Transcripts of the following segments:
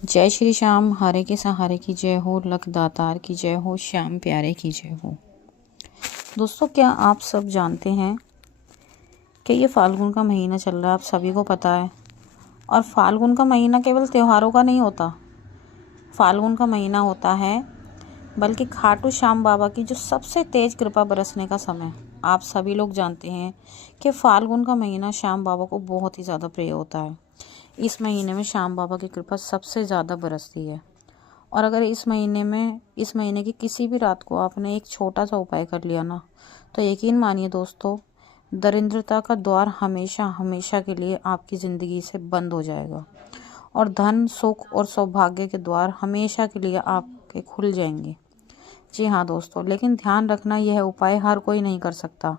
जय श्री श्याम, हारे के सहारे की जय हो, लख दातार की जय हो, श्याम प्यारे की जय हो। दोस्तों, क्या आप सब जानते हैं कि ये फाल्गुन का महीना चल रहा है? आप सभी को पता है। और फाल्गुन का महीना केवल त्योहारों का नहीं होता, फाल्गुन का महीना होता है बल्कि खाटू श्याम बाबा की जो सबसे तेज कृपा बरसने का समय। आप सभी लोग जानते हैं कि फाल्गुन का महीना श्याम बाबा को बहुत ही ज़्यादा प्रिय होता है। इस महीने में श्याम बाबा की कृपा सबसे ज़्यादा बरसती है। और अगर इस महीने की किसी भी रात को आपने एक छोटा सा उपाय कर लिया ना, तो यकीन मानिए दोस्तों, दरिद्रता का द्वार हमेशा हमेशा के लिए आपकी ज़िंदगी से बंद हो जाएगा और धन, सुख और सौभाग्य के द्वार हमेशा के लिए आपके खुल जाएंगे। जी हाँ दोस्तों, लेकिन ध्यान रखना, यह उपाय हर कोई नहीं कर सकता,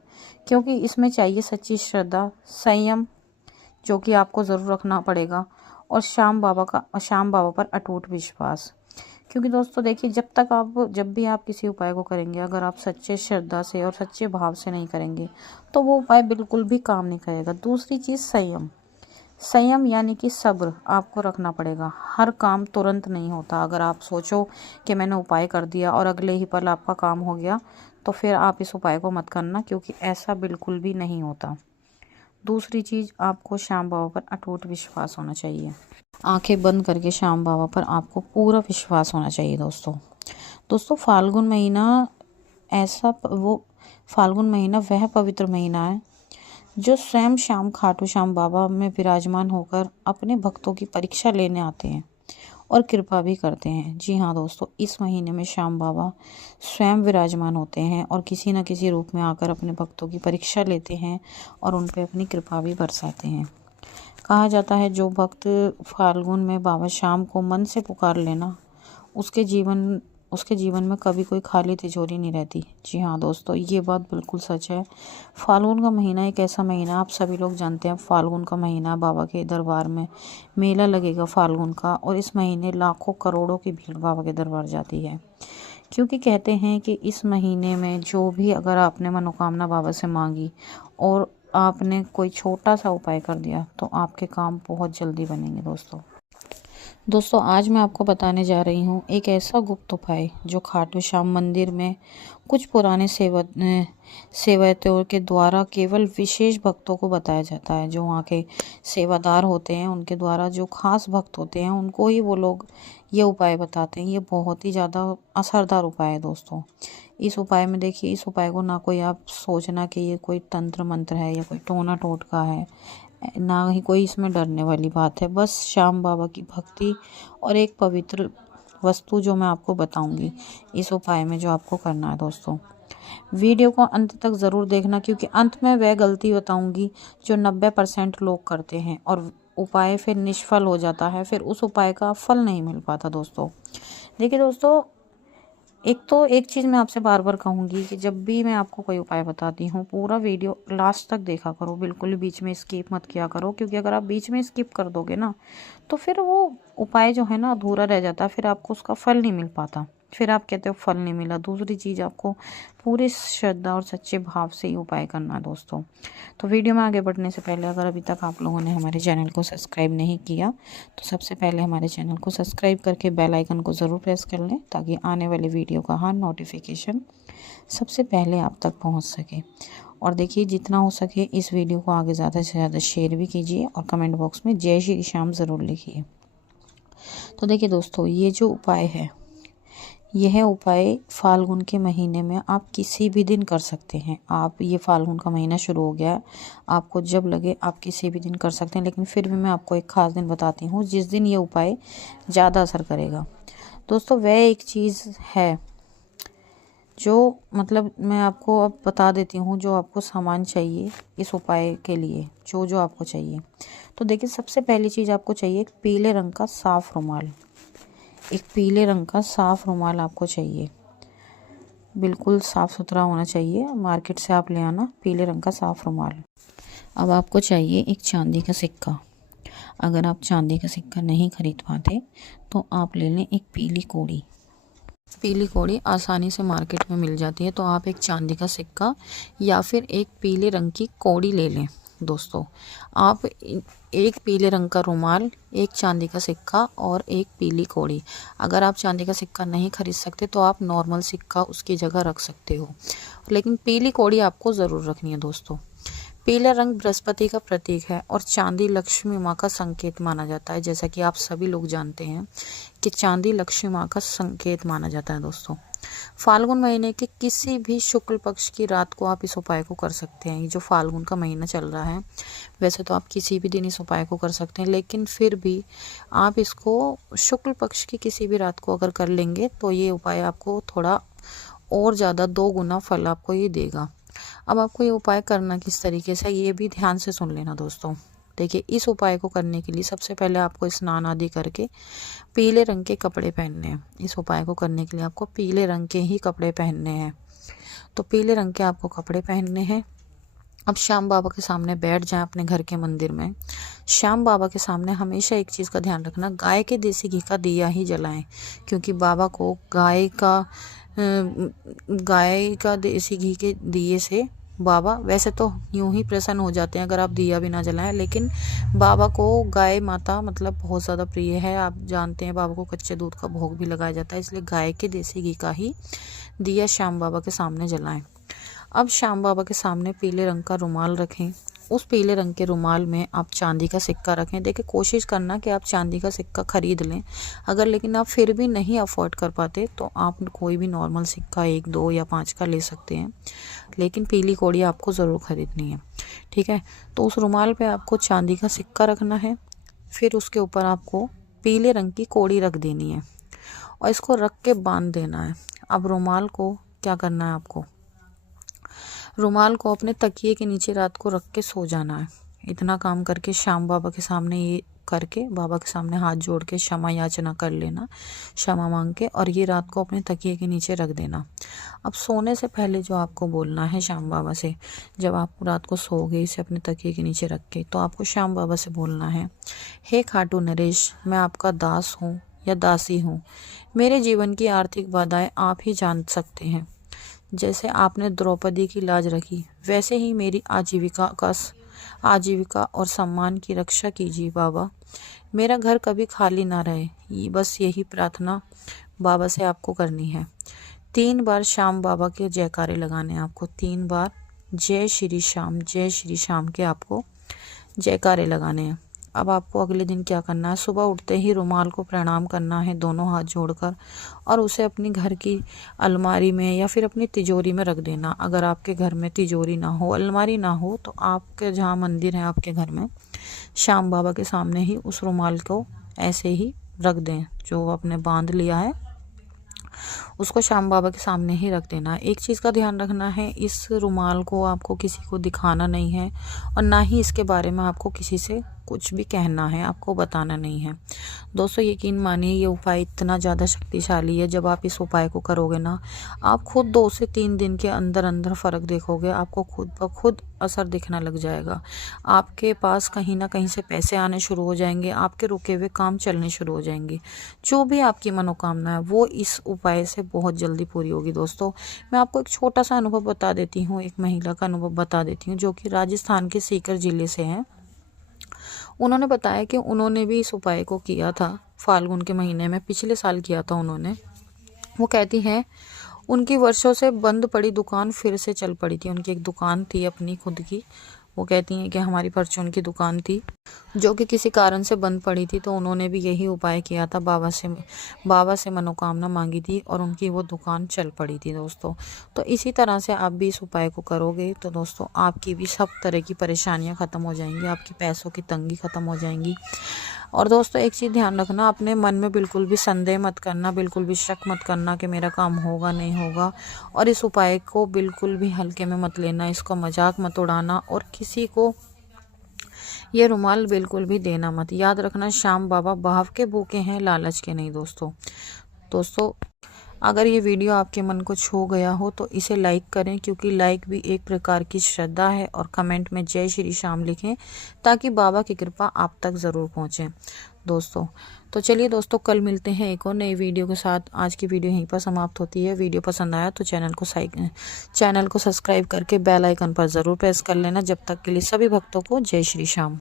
क्योंकि इसमें चाहिए सच्ची श्रद्धा, संयम, जो कि आपको ज़रूर रखना पड़ेगा, और श्याम बाबा पर अटूट विश्वास। क्योंकि दोस्तों देखिए, जब भी आप किसी उपाय को करेंगे, अगर आप सच्चे श्रद्धा से और सच्चे भाव से नहीं करेंगे तो वो उपाय बिल्कुल भी काम नहीं करेगा। दूसरी चीज़, संयम यानी कि सब्र आपको रखना पड़ेगा। हर काम तुरंत नहीं होता। अगर आप सोचो कि मैंने उपाय कर दिया और अगले ही पल आपका काम हो गया, तो फिर आप इस उपाय को मत करना, क्योंकि ऐसा बिल्कुल भी नहीं होता। दूसरी चीज़, आपको श्याम बाबा पर अटूट विश्वास होना चाहिए। आंखें बंद करके श्याम बाबा पर आपको पूरा विश्वास होना चाहिए दोस्तों फाल्गुन महीना वह पवित्र महीना है जो स्वयं श्याम खाटू श्याम बाबा में विराजमान होकर अपने भक्तों की परीक्षा लेने आते हैं और कृपा भी करते हैं। जी हाँ दोस्तों, इस महीने में श्याम बाबा स्वयं विराजमान होते हैं और किसी न किसी रूप में आकर अपने भक्तों की परीक्षा लेते हैं और उन पर अपनी कृपा भी बरसाते हैं। कहा जाता है, जो भक्त फाल्गुन में बाबा श्याम को मन से पुकार लेना, उसके जीवन में कभी कोई खाली तिजोरी नहीं रहती। जी हाँ दोस्तों, ये बात बिल्कुल सच है। फाल्गुन का महीना एक ऐसा महीना, आप सभी लोग जानते हैं, फाल्गुन का महीना बाबा के दरबार में मेला लगेगा फाल्गुन का, और इस महीने लाखों करोड़ों की भीड़ बाबा के दरबार जाती है। क्योंकि कहते हैं कि इस महीने में जो भी अगर आपने मनोकामना बाबा से मांगी और आपने कोई छोटा सा उपाय कर दिया, तो आपके काम बहुत जल्दी बनेंगे दोस्तों आज मैं आपको बताने जा रही हूँ एक ऐसा गुप्त उपाय जो खाटू श्याम मंदिर में कुछ पुराने सेवकों के द्वारा केवल विशेष भक्तों को बताया जाता है। जो वहाँ के सेवादार होते हैं, उनके द्वारा जो खास भक्त होते हैं, उनको ही वो लोग ये उपाय बताते हैं। ये बहुत ही ज़्यादा असरदार उपाय है दोस्तों। इस उपाय में देखिए, इस उपाय को ना कोई आप सोचना कि ये कोई तंत्र मंत्र है या कोई टोना टोटका है, ना ही कोई इसमें डरने वाली बात है। बस श्याम बाबा की भक्ति और एक पवित्र वस्तु जो मैं आपको बताऊंगी इस उपाय में, जो आपको करना है दोस्तों। वीडियो को अंत तक ज़रूर देखना, क्योंकि अंत में वह गलती बताऊंगी जो 90% लोग करते हैं और उपाय फिर निष्फल हो जाता है, फिर उस उपाय का फल नहीं मिल पाता दोस्तों। देखिए दोस्तों, एक चीज़ मैं आपसे बार बार कहूँगी कि जब भी मैं आपको कोई उपाय बताती हूँ, पूरा वीडियो लास्ट तक देखा करो, बिल्कुल बीच में स्किप मत किया करो। क्योंकि अगर आप बीच में स्किप कर दोगे ना, तो फिर वो उपाय जो है ना अधूरा रह जाता है, फिर आपको उसका फल नहीं मिल पाता, फिर आप कहते हो फल नहीं मिला। दूसरी चीज़, आपको पूरी श्रद्धा और सच्चे भाव से ही उपाय करना है दोस्तों। तो वीडियो में आगे बढ़ने से पहले, अगर अभी तक आप लोगों ने हमारे चैनल को सब्सक्राइब नहीं किया, तो सबसे पहले हमारे चैनल को सब्सक्राइब करके बेल आइकन को ज़रूर प्रेस कर लें, ताकि आने वाली वीडियो का हर नोटिफिकेशन सबसे पहले आप तक पहुंच सके। और देखिए, जितना हो सके इस वीडियो को आगे ज़्यादा से ज़्यादा शेयर भी कीजिए और कमेंट बॉक्स में जय श्री श्याम ज़रूर लिखिए। तो देखिए दोस्तों, ये जो उपाय है, यह उपाय फाल्गुन के महीने में आप किसी भी दिन कर सकते हैं। आप, ये फाल्गुन का महीना शुरू हो गया है, आपको जब लगे आप किसी भी दिन कर सकते हैं, लेकिन फिर भी मैं आपको एक ख़ास दिन बताती हूँ जिस दिन ये उपाय ज़्यादा असर करेगा दोस्तों। वह एक चीज़ है जो, मतलब मैं आपको अब बता देती हूँ, जो आपको सामान चाहिए इस उपाय के लिए, जो आपको चाहिए। तो देखिए, सबसे पहली चीज़ आपको चाहिए एक पीले रंग का साफ़ रुमाल। एक पीले रंग का साफ़ रुमाल आपको चाहिए, बिल्कुल साफ़ सुथरा होना चाहिए, मार्केट से आप ले आना पीले रंग का साफ़ रुमाल। अब आपको चाहिए एक चांदी का सिक्का। अगर आप चांदी का सिक्का नहीं खरीद पाते, तो आप ले लें एक पीली कौड़ी। पीली कौड़ी आसानी से मार्केट में मिल जाती है, तो आप एक चांदी का सिक्का या फिर एक पीले रंग की कौड़ी ले लें। दोस्तों, आप एक पीले रंग का रुमाल, एक चांदी का सिक्का और एक पीली कौड़ी, अगर आप चांदी का सिक्का नहीं खरीद सकते तो आप नॉर्मल सिक्का उसकी जगह रख सकते हो, लेकिन पीली कौड़ी आपको ज़रूर रखनी है दोस्तों। पीला रंग बृहस्पति का प्रतीक है और चांदी लक्ष्मी माँ का संकेत माना जाता है। जैसा कि आप सभी लोग जानते हैं कि चांदी लक्ष्मी माँ का संकेत माना जाता है दोस्तों। फाल्गुन महीने के किसी भी शुक्ल पक्ष की रात को आप इस उपाय को कर सकते हैं। ये जो फाल्गुन का महीना चल रहा है, वैसे तो आप किसी भी दिन इस उपाय को कर सकते हैं, लेकिन फिर भी आप इसको शुक्ल पक्ष की किसी भी रात को अगर कर लेंगे तो ये उपाय आपको थोड़ा और ज़्यादा 2 गुना फल आपको ये देगा। अब आपको ये उपाय करना किस तरीके से, ये भी ध्यान से सुन लेना दोस्तों। देखिए, इस उपाय को करने के लिए सबसे पहले आपको स्नान आदि करके पीले रंग के कपड़े पहनने हैं। इस उपाय को करने के लिए आपको पीले रंग के ही कपड़े पहनने हैं। तो पीले रंग के आपको कपड़े पहनने हैं। अब श्याम बाबा के सामने बैठ जाएं अपने घर के मंदिर में। श्याम बाबा के सामने हमेशा एक चीज़ का ध्यान रखना, गाय के देसी घी का दिया ही जलाएं, क्योंकि बाबा को गाय का देसी घी के दिए से बाबा वैसे तो यूं ही प्रसन्न हो जाते हैं अगर आप दिया भी ना जलाएं, लेकिन बाबा को गाय माता मतलब बहुत ज़्यादा प्रिय है। आप जानते हैं बाबा को कच्चे दूध का भोग भी लगाया जाता है, इसलिए गाय के देसी घी का ही दिया श्याम बाबा के सामने जलाएं। अब श्याम बाबा के सामने पीले रंग का रुमाल रखें। उस पीले रंग के रुमाल में आप चांदी का सिक्का रखें। देखिए, कोशिश करना कि आप चांदी का सिक्का खरीद लें। अगर लेकिन आप फिर भी नहीं अफोर्ड कर पाते तो आप कोई भी नॉर्मल सिक्का 1, 2 या 5 का ले सकते हैं, लेकिन पीली कौड़ी आपको ज़रूर खरीदनी है। ठीक है, तो उस रुमाल पे आपको चांदी का सिक्का रखना है, फिर उसके ऊपर आपको पीले रंग की कौड़ी रख देनी है और इसको रख के बांध देना है। अब रुमाल को क्या करना है, आपको रुमाल को अपने तकिए के नीचे रात को रख के सो जाना है। इतना काम करके श्याम बाबा के सामने ये करके बाबा के सामने हाथ जोड़ के क्षमा याचना कर लेना, क्षमा मांग के, और ये रात को अपने तकिए के नीचे रख देना। अब सोने से पहले जो आपको बोलना है श्याम बाबा से, जब आप रात को सोओगे इसे अपने तकिए के नीचे रख के, तो आपको श्याम बाबा से बोलना है, हे खाटू नरेश, मैं आपका दास हूँ या दासी हूँ। मेरे जीवन की आर्थिक बाधाएं आप ही जान सकते हैं। जैसे आपने द्रौपदी की लाज रखी, वैसे ही मेरी आजीविका और सम्मान की रक्षा कीजिए बाबा। मेरा घर कभी खाली ना रहे, बस यही प्रार्थना बाबा से आपको करनी है। 3 बार श्याम बाबा के जयकारे लगाने हैं आपको। 3 बार जय श्री श्याम के आपको जयकारे लगाने हैं। अब आपको अगले दिन क्या करना है, सुबह उठते ही रुमाल को प्रणाम करना है दोनों हाथ जोड़कर, और उसे अपनी घर की अलमारी में या फिर अपनी तिजोरी में रख देना। अगर आपके घर में तिजोरी ना हो, अलमारी ना हो, तो आपके जहाँ मंदिर है आपके घर में, श्याम बाबा के सामने ही उस रुमाल को ऐसे ही रख दें। जो आपने बांध लिया है उसको श्याम बाबा के सामने ही रख देना। एक चीज़ का ध्यान रखना है, इस रुमाल को आपको किसी को दिखाना नहीं है और ना ही इसके बारे में आपको किसी से कुछ भी कहना है, आपको बताना नहीं है। दोस्तों, यकीन मानिए ये उपाय इतना ज़्यादा शक्तिशाली है, जब आप इस उपाय को करोगे ना, आप खुद 2 से 3 दिन के अंदर अंदर फ़र्क देखोगे। आपको खुद ब खुद असर दिखना लग जाएगा। आपके पास कहीं ना कहीं से पैसे आने शुरू हो जाएंगे, आपके रुके हुए काम चलने शुरू हो जाएंगे। जो भी आपकी मनोकामना है वो इस उपाय से बहुत जल्दी पूरी होगी। दोस्तों, मैं आपको एक छोटा सा अनुभव बता देती हूँ, एक महिला का अनुभव बता देती हूँ जो कि राजस्थान के सीकर ज़िले से हैं। उन्होंने बताया कि उन्होंने भी इस उपाय को किया था फाल्गुन के महीने में, पिछले साल किया था उन्होंने। वो कहती हैं उनकी वर्षों से बंद पड़ी दुकान फिर से चल पड़ी थी। उनकी एक दुकान थी अपनी खुद की। वो कहती हैं कि हमारी परचून की दुकान थी जो कि किसी कारण से बंद पड़ी थी, तो उन्होंने भी यही उपाय किया था, बाबा से मनोकामना मांगी थी और उनकी वो दुकान चल पड़ी थी दोस्तों। तो इसी तरह से आप भी इस उपाय को करोगे तो दोस्तों आपकी भी सब तरह की परेशानियां ख़त्म हो जाएंगी, आपकी पैसों की तंगी ख़त्म हो जाएंगी। और दोस्तों, एक चीज़ ध्यान रखना, अपने मन में बिल्कुल भी संदेह मत करना, बिल्कुल भी शक मत करना कि मेरा काम होगा नहीं होगा, और इस उपाय को बिल्कुल भी हल्के में मत लेना, इसको मजाक मत उड़ाना और किसी को ये रुमाल बिल्कुल भी देना मत। याद रखना, श्याम बाबा भाव के भूखे हैं, लालच के नहीं। दोस्तों अगर ये वीडियो आपके मन को छू गया हो तो इसे लाइक करें, क्योंकि लाइक भी एक प्रकार की श्रद्धा है। और कमेंट में जय श्री श्याम लिखें ताकि बाबा की कृपा आप तक ज़रूर पहुँचे दोस्तों। तो चलिए दोस्तों, कल मिलते हैं एक और नई वीडियो के साथ। आज की वीडियो यहीं पर समाप्त होती है। वीडियो पसंद आया तो चैनल को सब्सक्राइब करके बेल आइकन पर ज़रूर प्रेस कर लेना। जब तक के लिए सभी भक्तों को जय श्री श्याम।